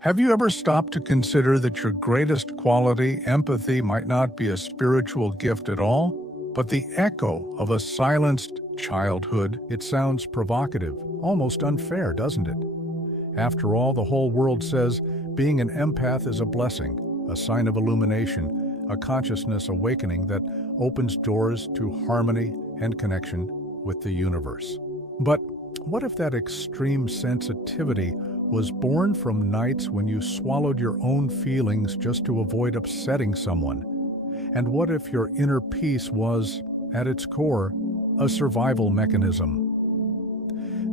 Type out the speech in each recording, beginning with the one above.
Have you ever stopped to consider that your greatest quality, empathy, might not be a spiritual gift at all, but the echo of a silenced childhood? It sounds provocative, almost unfair, doesn't it? After all, the whole world says being an empath is a blessing, a sign of illumination, a consciousness awakening that opens doors to harmony and connection with the universe. But what if that extreme sensitivity was born from nights when you swallowed your own feelings just to avoid upsetting someone? And what if your inner peace was, at its core, a survival mechanism?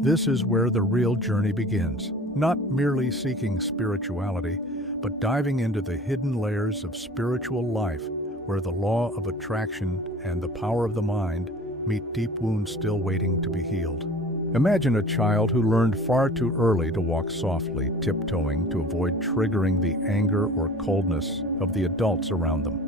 This is where the real journey begins, not merely seeking spirituality, but diving into the hidden layers of spiritual life where the law of attraction and the power of the mind meet deep wounds still waiting to be healed. Imagine a child who learned far too early to walk softly, tiptoeing to avoid triggering the anger or coldness of the adults around them.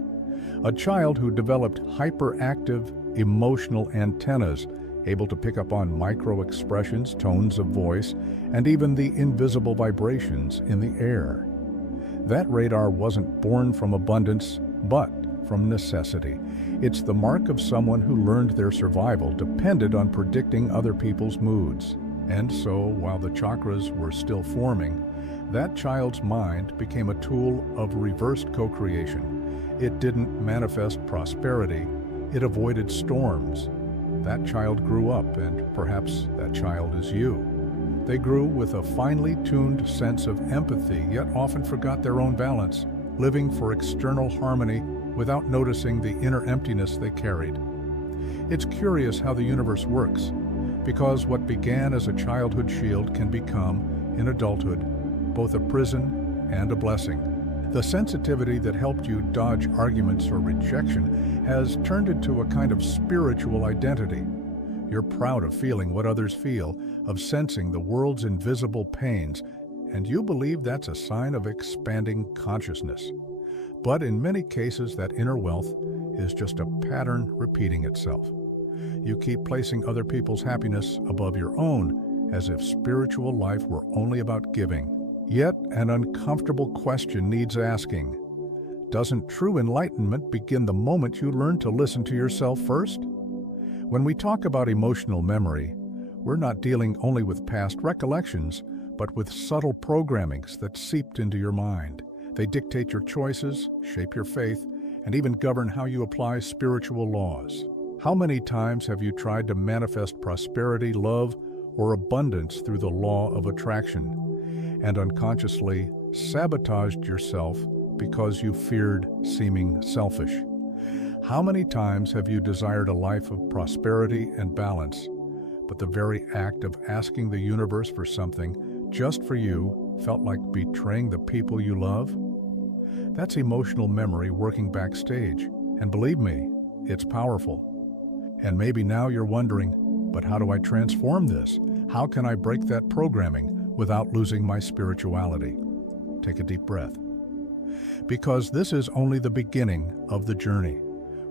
A child who developed hyperactive emotional antennas, able to pick up on micro-expressions, tones of voice, and even the invisible vibrations in the air. That radar wasn't born from abundance, but from necessity. It's the mark of someone who learned their survival depended on predicting other people's moods. And so, while the chakras were still forming, that child's mind became a tool of reversed co-creation. It didn't manifest prosperity, it avoided storms. That child grew up, and perhaps that child is you. They grew with a finely tuned sense of empathy, yet often forgot their own balance, living for external harmony without noticing the inner emptiness they carried. It's curious how the universe works, because what began as a childhood shield can become, in adulthood, both a prison and a blessing. The sensitivity that helped you dodge arguments or rejection has turned into a kind of spiritual identity. You're proud of feeling what others feel, of sensing the world's invisible pains, and you believe that's a sign of expanding consciousness. But in many cases, that inner wealth is just a pattern repeating itself. You keep placing other people's happiness above your own, as if spiritual life were only about giving. Yet, an uncomfortable question needs asking. Doesn't true enlightenment begin the moment you learn to listen to yourself first? When we talk about emotional memory, we're not dealing only with past recollections, but with subtle programmings that seeped into your mind. They dictate your choices, shape your faith, and even govern how you apply spiritual laws. How many times have you tried to manifest prosperity, love, or abundance through the law of attraction, and unconsciously sabotaged yourself because you feared seeming selfish? How many times have you desired a life of prosperity and balance, but the very act of asking the universe for something just for you felt like betraying the people you love? That's emotional memory working backstage, and believe me, it's powerful. And maybe now you're wondering, but how do I transform this? How can I break that programming without losing my spirituality? Take a deep breath. Because this is only the beginning of the journey.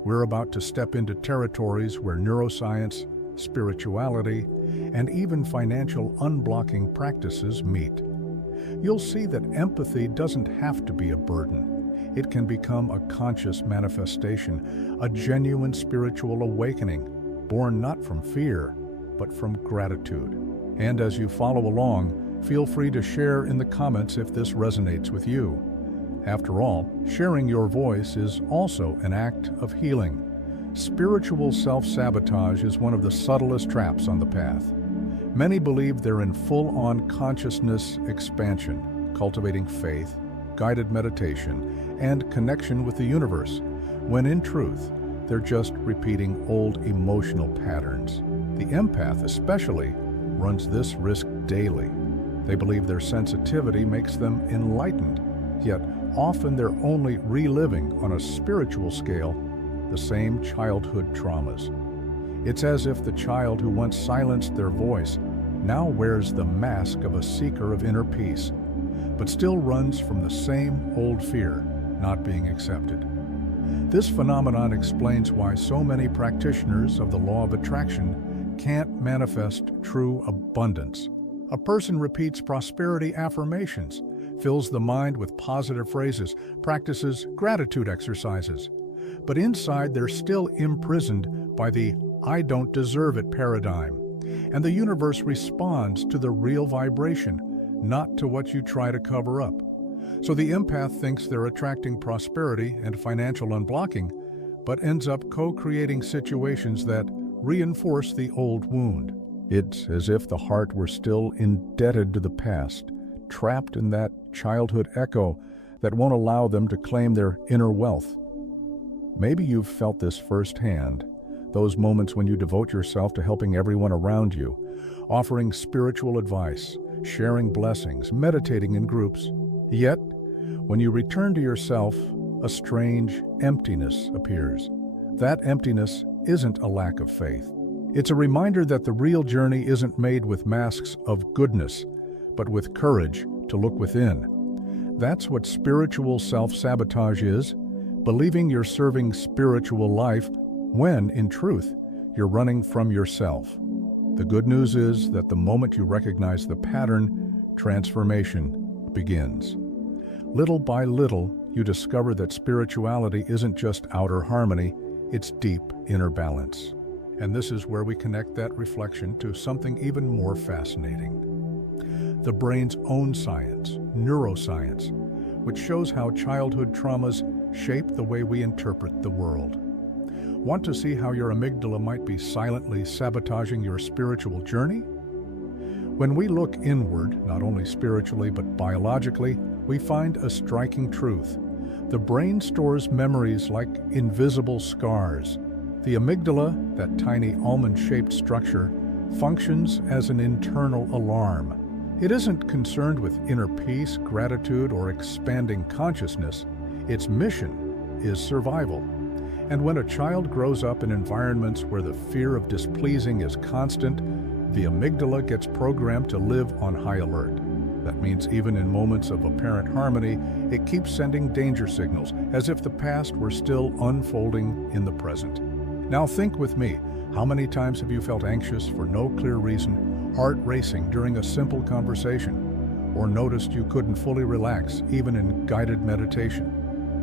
We're about to step into territories where neuroscience, spirituality, and even financial unblocking practices meet. You'll see that empathy doesn't have to be a burden. It can become a conscious manifestation, a genuine spiritual awakening, born not from fear, but from gratitude. And as you follow along, feel free to share in the comments if this resonates with you. After all, sharing your voice is also an act of healing. Spiritual self-sabotage is one of the subtlest traps on the path. Many believe they're in full-on consciousness expansion, cultivating faith, guided meditation, and connection with the universe, when in truth, they're just repeating old emotional patterns. The empath especially runs this risk daily. They believe their sensitivity makes them enlightened, yet often they're only reliving on a spiritual scale the same childhood traumas. It's as if the child who once silenced their voice now wears the mask of a seeker of inner peace, but still runs from the same old fear, not being accepted. This phenomenon explains why so many practitioners of the law of attraction can't manifest true abundance. A person repeats prosperity affirmations, fills the mind with positive phrases, practices gratitude exercises. But inside, they're still imprisoned by the "I don't deserve it" paradigm. And the universe responds to the real vibration, not to what you try to cover up. So the empath thinks they're attracting prosperity and financial unblocking, but ends up co-creating situations that reinforce the old wound. It's as if the heart were still indebted to the past, trapped in that childhood echo that won't allow them to claim their inner wealth. Maybe you've felt this firsthand, those moments when you devote yourself to helping everyone around you, offering spiritual advice, sharing blessings, meditating in groups. Yet, when you return to yourself, a strange emptiness appears. That emptiness isn't a lack of faith. It's a reminder that the real journey isn't made with masks of goodness, but with courage to look within. That's what spiritual self-sabotage is, believing you're serving spiritual life when, in truth, you're running from yourself. The good news is that the moment you recognize the pattern, transformation begins. Little by little, you discover that spirituality isn't just outer harmony, it's deep inner balance. And this is where we connect that reflection to something even more fascinating. The brain's own science, neuroscience, which shows how childhood traumas shape the way we interpret the world. Want to see how your amygdala might be silently sabotaging your spiritual journey? When we look inward, not only spiritually but biologically, we find a striking truth. The brain stores memories like invisible scars. The amygdala, that tiny almond-shaped structure, functions as an internal alarm. It isn't concerned with inner peace, gratitude, or expanding consciousness. Its mission is survival. And when a child grows up in environments where the fear of displeasing is constant, the amygdala gets programmed to live on high alert. That means even in moments of apparent harmony, it keeps sending danger signals, as if the past were still unfolding in the present. Now think with me, how many times have you felt anxious for no clear reason, heart racing during a simple conversation, or noticed you couldn't fully relax even in guided meditation?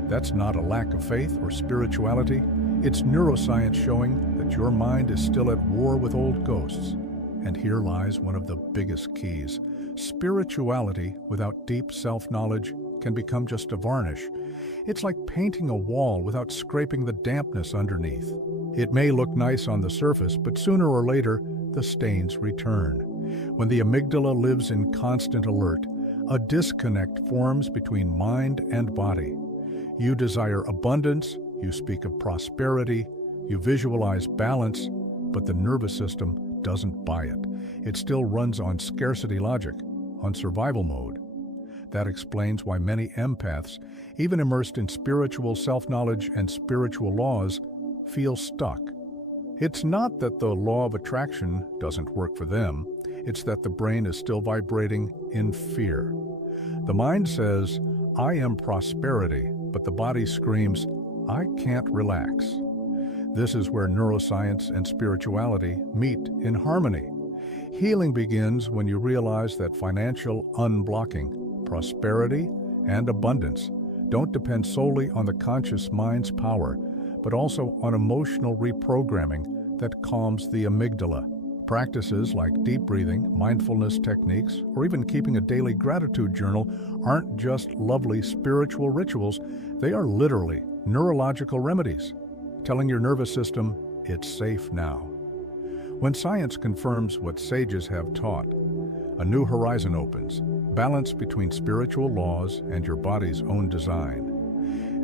That's not a lack of faith or spirituality. It's neuroscience showing that your mind is still at war with old ghosts. And here lies one of the biggest keys. Spirituality without deep self-knowledge can become just a varnish. It's like painting a wall without scraping the dampness underneath. It may look nice on the surface, but sooner or later, the stains return. When the amygdala lives in constant alert, a disconnect forms between mind and body. You desire abundance, you speak of prosperity, you visualize balance, but the nervous system doesn't buy it. It still runs on scarcity logic, on survival mode. That explains why many empaths, even immersed in spiritual self-knowledge and spiritual laws, feel stuck. It's not that the law of attraction doesn't work for them, it's that the brain is still vibrating in fear. The mind says, "I am prosperity," but the body screams, "I can't relax." This is where neuroscience and spirituality meet in harmony. Healing begins when you realize that financial unblocking, prosperity, and abundance don't depend solely on the conscious mind's power, but also on emotional reprogramming that calms the amygdala. Practices like deep breathing, mindfulness techniques, or even keeping a daily gratitude journal aren't just lovely spiritual rituals, they are literally neurological remedies, telling your nervous system it's safe now. When science confirms what sages have taught, a new horizon opens, balance between spiritual laws and your body's own design.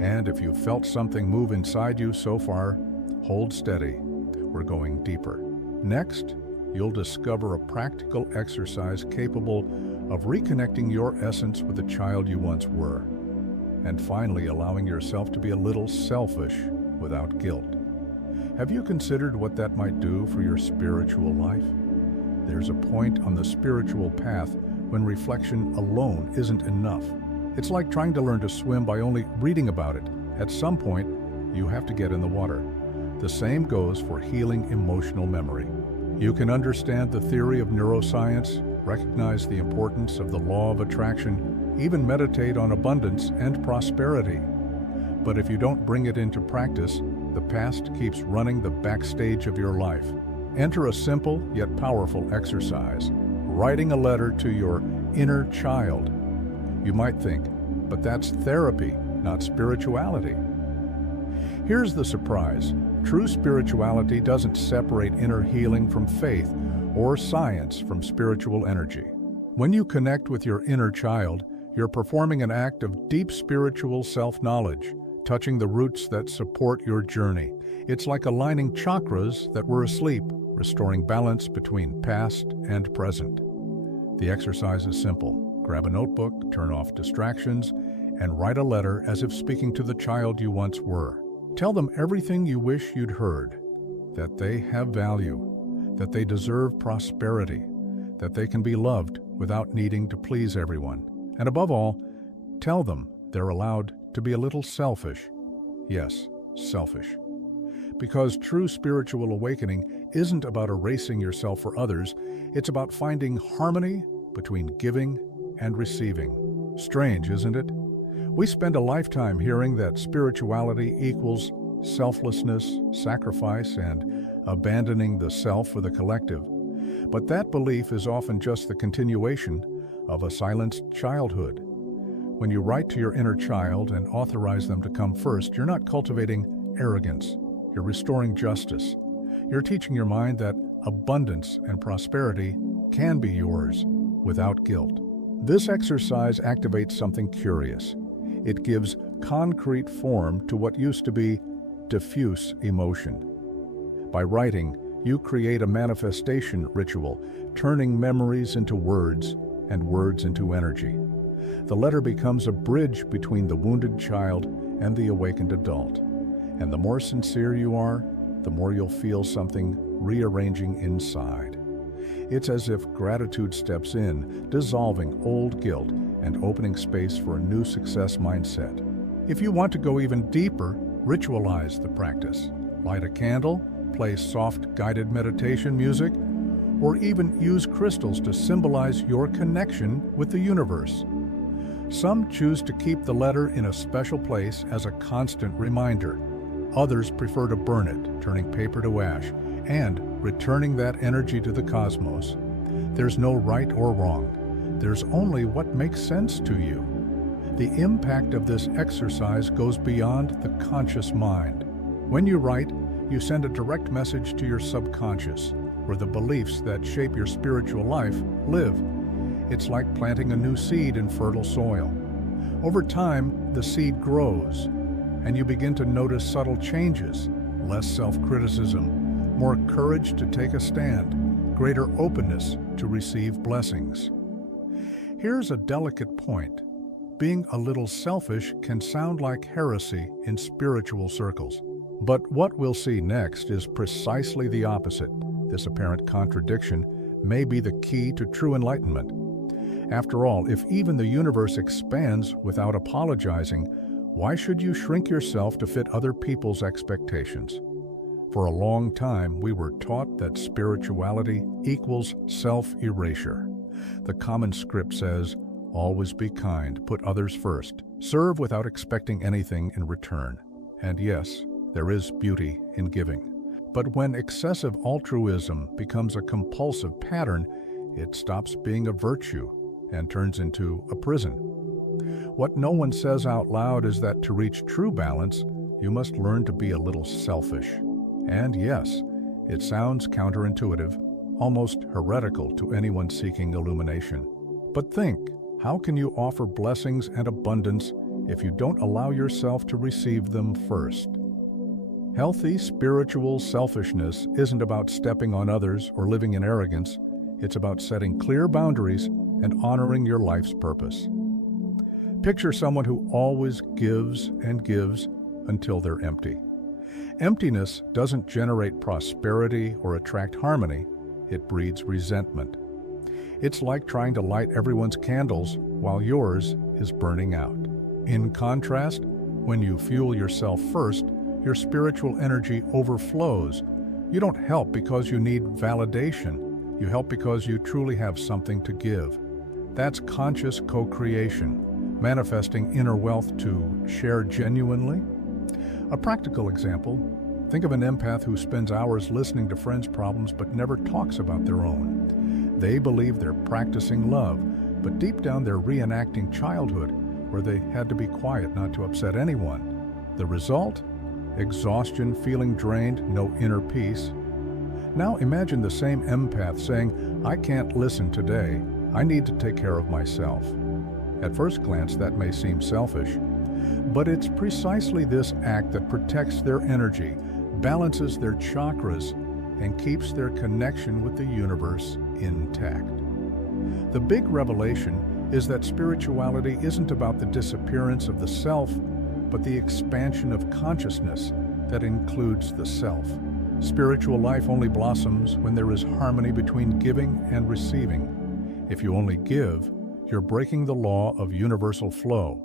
And if you've felt something move inside you so far, hold steady. We're going deeper. Next, you'll discover a practical exercise capable of reconnecting your essence with the child you once were, and finally allowing yourself to be a little selfish without guilt. Have you considered what that might do for your spiritual life? There's a point on the spiritual path when reflection alone isn't enough. It's like trying to learn to swim by only reading about it. At some point, you have to get in the water. The same goes for healing emotional memory. You can understand the theory of neuroscience, recognize the importance of the law of attraction, even meditate on abundance and prosperity. But if you don't bring it into practice, the past keeps running the backstage of your life. Enter a simple yet powerful exercise, writing a letter to your inner child. You might think, but that's therapy, not spirituality. Here's the surprise. True spirituality doesn't separate inner healing from faith or science from spiritual energy. When you connect with your inner child, you're performing an act of deep spiritual self-knowledge, touching the roots that support your journey. It's like aligning chakras that were asleep, restoring balance between past and present. The exercise is simple. Grab a notebook, turn off distractions, and write a letter as if speaking to the child you once were. Tell them everything you wish you'd heard, that they have value, that they deserve prosperity, that they can be loved without needing to please everyone. And above all, tell them they're allowed to be a little selfish. Yes, selfish. Because true spiritual awakening isn't about erasing yourself for others, it's about finding harmony between giving and receiving. Strange, isn't it? We spend a lifetime hearing that spirituality equals selflessness, sacrifice, and abandoning the self for the collective. But that belief is often just the continuation of a silenced childhood. When you write to your inner child and authorize them to come first, you're not cultivating arrogance. You're restoring justice. You're teaching your mind that abundance and prosperity can be yours without guilt. This exercise activates something curious. It gives concrete form to what used to be diffuse emotion. By writing, you create a manifestation ritual, turning memories into words and words into energy. The letter becomes a bridge between the wounded child and the awakened adult. And the more sincere you are, the more you'll feel something rearranging inside. It's as if gratitude steps in, dissolving old guilt and opening space for a new success mindset. If you want to go even deeper, ritualize the practice. Light a candle, play soft guided meditation music, or even use crystals to symbolize your connection with the universe. Some choose to keep the letter in a special place as a constant reminder. Others prefer to burn it, turning paper to ash, and returning that energy to the cosmos. There's no right or wrong. There's only what makes sense to you. The impact of this exercise goes beyond the conscious mind. When you write, you send a direct message to your subconscious, where the beliefs that shape your spiritual life live. It's like planting a new seed in fertile soil. Over time, the seed grows, and you begin to notice subtle changes, less self-criticism, more courage to take a stand, greater openness to receive blessings. Here's a delicate point. Being a little selfish can sound like heresy in spiritual circles. But what we'll see next is precisely the opposite. This apparent contradiction may be the key to true enlightenment. After all, if even the universe expands without apologizing, why should you shrink yourself to fit other people's expectations? For a long time, we were taught that spirituality equals self-erasure. The common script says, always be kind, put others first, serve without expecting anything in return. And yes, there is beauty in giving. But when excessive altruism becomes a compulsive pattern, it stops being a virtue and turns into a prison. What no one says out loud is that to reach true balance, you must learn to be a little selfish. And yes, it sounds counterintuitive, almost heretical to anyone seeking illumination. But think, how can you offer blessings and abundance if you don't allow yourself to receive them first? Healthy spiritual selfishness isn't about stepping on others or living in arrogance. It's about setting clear boundaries and honoring your life's purpose. Picture someone who always gives and gives until they're empty. Emptiness doesn't generate prosperity or attract harmony. It breeds resentment. It's like trying to light everyone's candles while yours is burning out. In contrast, when you fuel yourself first, your spiritual energy overflows. You don't help because you need validation. You help because you truly have something to give. That's conscious co-creation, manifesting inner wealth to share genuinely. A practical example, think of an empath who spends hours listening to friends' problems but never talks about their own. They believe they're practicing love, but deep down they're reenacting childhood, where they had to be quiet not to upset anyone. The result? Exhaustion, feeling drained, no inner peace. Now imagine the same empath saying, "I can't listen today. I need to take care of myself." At first glance, that may seem selfish, but it's precisely this act that protects their energy, balances their chakras, and keeps their connection with the universe intact. The big revelation is that spirituality isn't about the disappearance of the self, but the expansion of consciousness that includes the self. Spiritual life only blossoms when there is harmony between giving and receiving. If you only give, you're breaking the law of universal flow,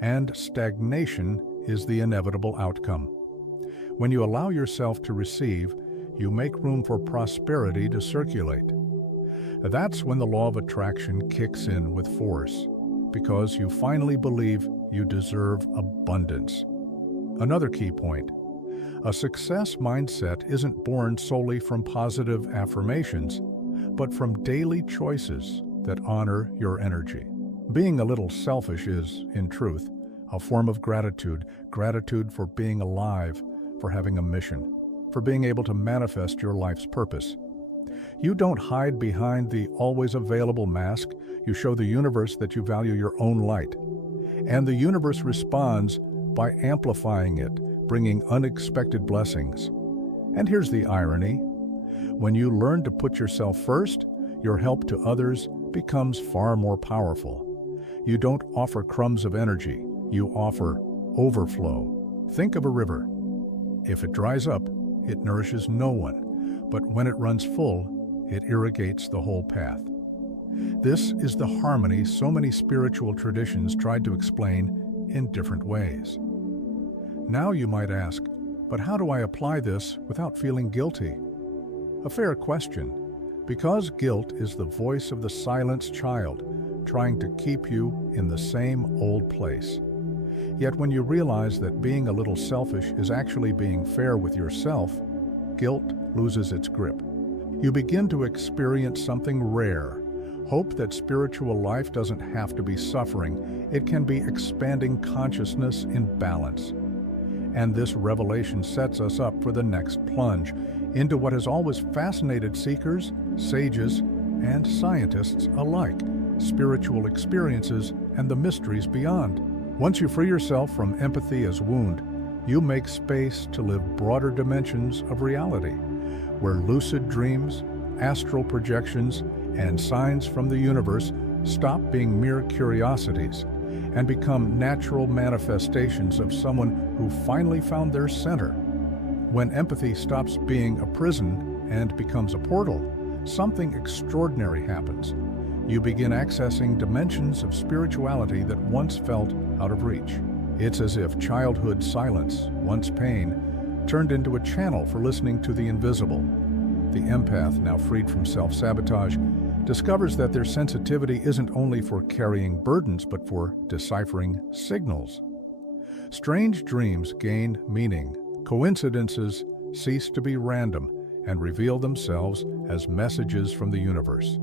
and stagnation is the inevitable outcome. When you allow yourself to receive, you make room for prosperity to circulate. That's when the law of attraction kicks in with force, because you finally believe you deserve abundance. Another key point: a success mindset isn't born solely from positive affirmations, but from daily choices that honor your energy. Being a little selfish is, in truth, a form of gratitude for being alive, for having a mission, for being able to manifest your life's purpose. You don't hide behind the always available mask. You show the universe that you value your own light. And the universe responds by amplifying it, bringing unexpected blessings. And here's the irony: when you learn to put yourself first, your help to others becomes far more powerful. You don't offer crumbs of energy, you offer overflow. Think of a river. If it dries up, it nourishes no one, but when it runs full, it irrigates the whole path. This is the harmony so many spiritual traditions tried to explain in different ways. Now you might ask, but how do I apply this without feeling guilty? A fair question, because guilt is the voice of the silenced child, trying to keep you in the same old place. Yet when you realize that being a little selfish is actually being fair with yourself, guilt loses its grip. You begin to experience something rare: hope that spiritual life doesn't have to be suffering, it can be expanding consciousness in balance. And this revelation sets us up for the next plunge into what has always fascinated seekers, sages, and scientists alike: spiritual experiences and the mysteries beyond. Once you free yourself from empathy as wound, you make space to live broader dimensions of reality, where lucid dreams, astral projections, and signs from the universe stop being mere curiosities and become natural manifestations of someone who finally found their center. When empathy stops being a prison and becomes a portal, something extraordinary happens. You begin accessing dimensions of spirituality that once felt out of reach. It's as if childhood silence, once pain, turned into a channel for listening to the invisible. The empath, now freed from self-sabotage, discovers that their sensitivity isn't only for carrying burdens but for deciphering signals. Strange dreams gain meaning. Coincidences cease to be random and reveal themselves as messages from the universe.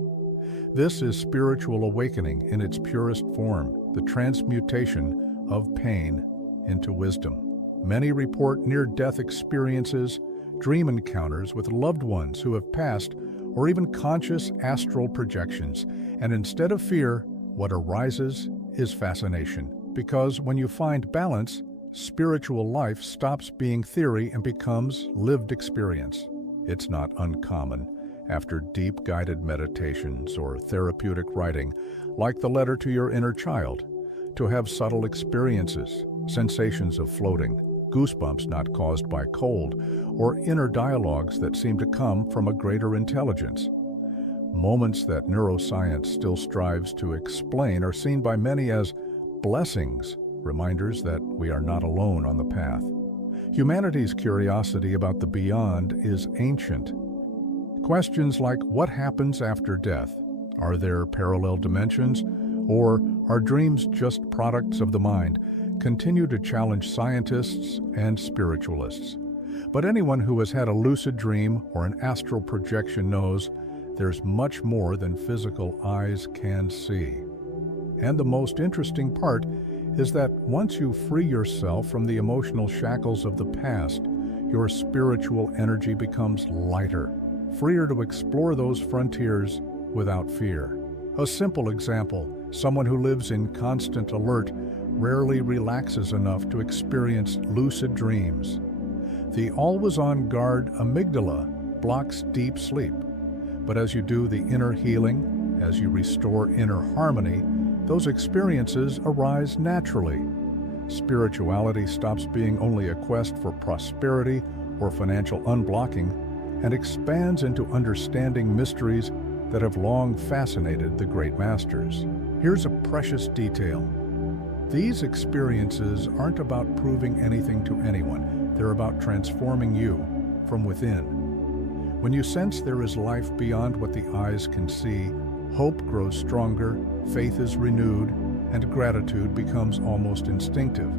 This is spiritual awakening in its purest form, the transmutation of pain into wisdom. Many report near-death experiences, dream encounters with loved ones who have passed, or even conscious astral projections. And instead of fear, what arises is fascination. Because when you find balance, spiritual life stops being theory and becomes lived experience. It's not uncommon, after deep guided meditations or therapeutic writing, like the letter to your inner child, to have subtle experiences, sensations of floating, goosebumps not caused by cold, or inner dialogues that seem to come from a greater intelligence. Moments that neuroscience still strives to explain are seen by many as blessings, reminders that we are not alone on the path. Humanity's curiosity about the beyond is ancient. Questions like what happens after death, Are there parallel dimensions, or are dreams just products of the mind? Continue to challenge scientists and spiritualists. But anyone who has had a lucid dream or an astral projection knows there's much more than physical eyes can see. And the most interesting part is that once you free yourself from the emotional shackles of the past, your spiritual energy becomes lighter, freer to explore those frontiers without fear. A simple example: someone who lives in constant alert rarely relaxes enough to experience lucid dreams. The always-on-guard amygdala blocks deep sleep. But as you do the inner healing, as you restore inner harmony, those experiences arise naturally. Spirituality stops being only a quest for prosperity or financial unblocking and expands into understanding mysteries that have long fascinated the great masters. Here's a precious detail. These experiences aren't about proving anything to anyone. They're about transforming you from within. When you sense there is life beyond what the eyes can see, hope grows stronger, faith is renewed, and gratitude becomes almost instinctive.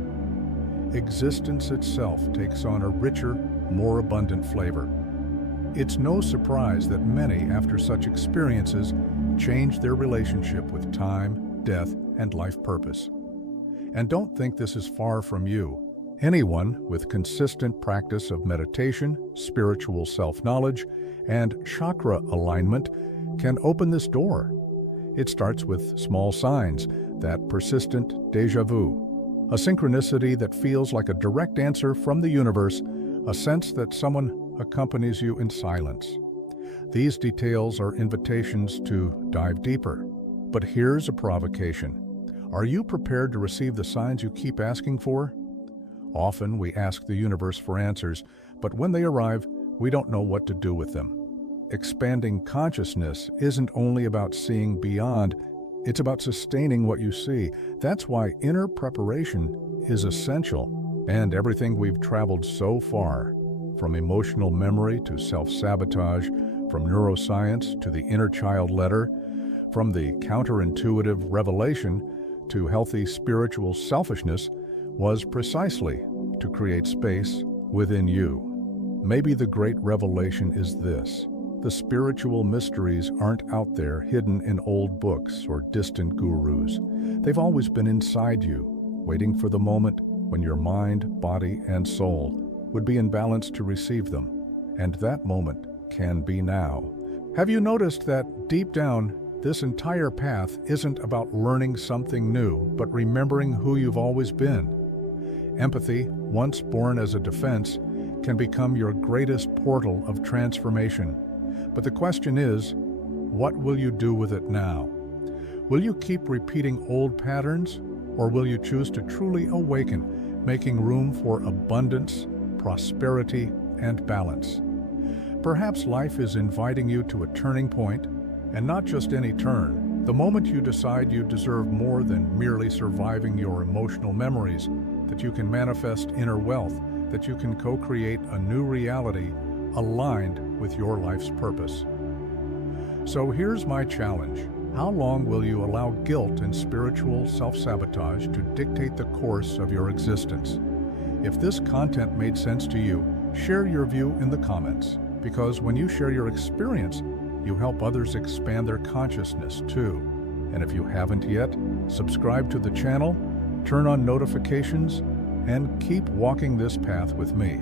Existence itself takes on a richer, more abundant flavor. It's no surprise that many, after such experiences, change their relationship with time, death, and life purpose. And don't think this is far from you. Anyone with consistent practice of meditation, spiritual self-knowledge, and chakra alignment can open this door. It starts with small signs, that persistent déjà vu, a synchronicity that feels like a direct answer from the universe, a sense that someone accompanies you in silence. These details are invitations to dive deeper. But here's a provocation. Are you prepared to receive the signs you keep asking for? Often we ask the universe for answers, but when they arrive, we don't know what to do with them. Expanding consciousness isn't only about seeing beyond, it's about sustaining what you see. That's why inner preparation is essential. And everything we've traveled so far, from emotional memory to self-sabotage, from neuroscience to the inner child letter, from the counterintuitive revelation to healthy spiritual selfishness, was precisely to create space within you. Maybe the great revelation is this: the spiritual mysteries aren't out there hidden in old books or distant gurus. They've always been inside you, waiting for the moment when your mind, body, and soul would be in balance to receive them. And that moment can be now. Have you noticed that deep down, this entire path isn't about learning something new, but remembering who you've always been? Empathy, once born as a defense, can become your greatest portal of transformation. But the question is, what will you do with it now? Will you keep repeating old patterns, or will you choose to truly awaken, making room for abundance, prosperity, and balance? Perhaps life is inviting you to a turning point, and not just any turn. The moment you decide you deserve more than merely surviving your emotional memories, that you can manifest inner wealth, that you can co-create a new reality aligned with your life's purpose. So here's my challenge. How long will you allow guilt and spiritual self-sabotage to dictate the course of your existence? If this content made sense to you, share your view in the comments, because when you share your experience, you help others expand their consciousness too. And if you haven't yet, subscribe to the channel, turn on notifications, and keep walking this path with me.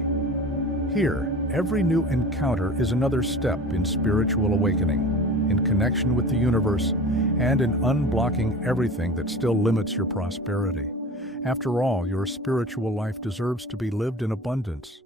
Here, every new encounter is another step in spiritual awakening, in connection with the universe, and in unblocking everything that still limits your prosperity. After all, your spiritual life deserves to be lived in abundance.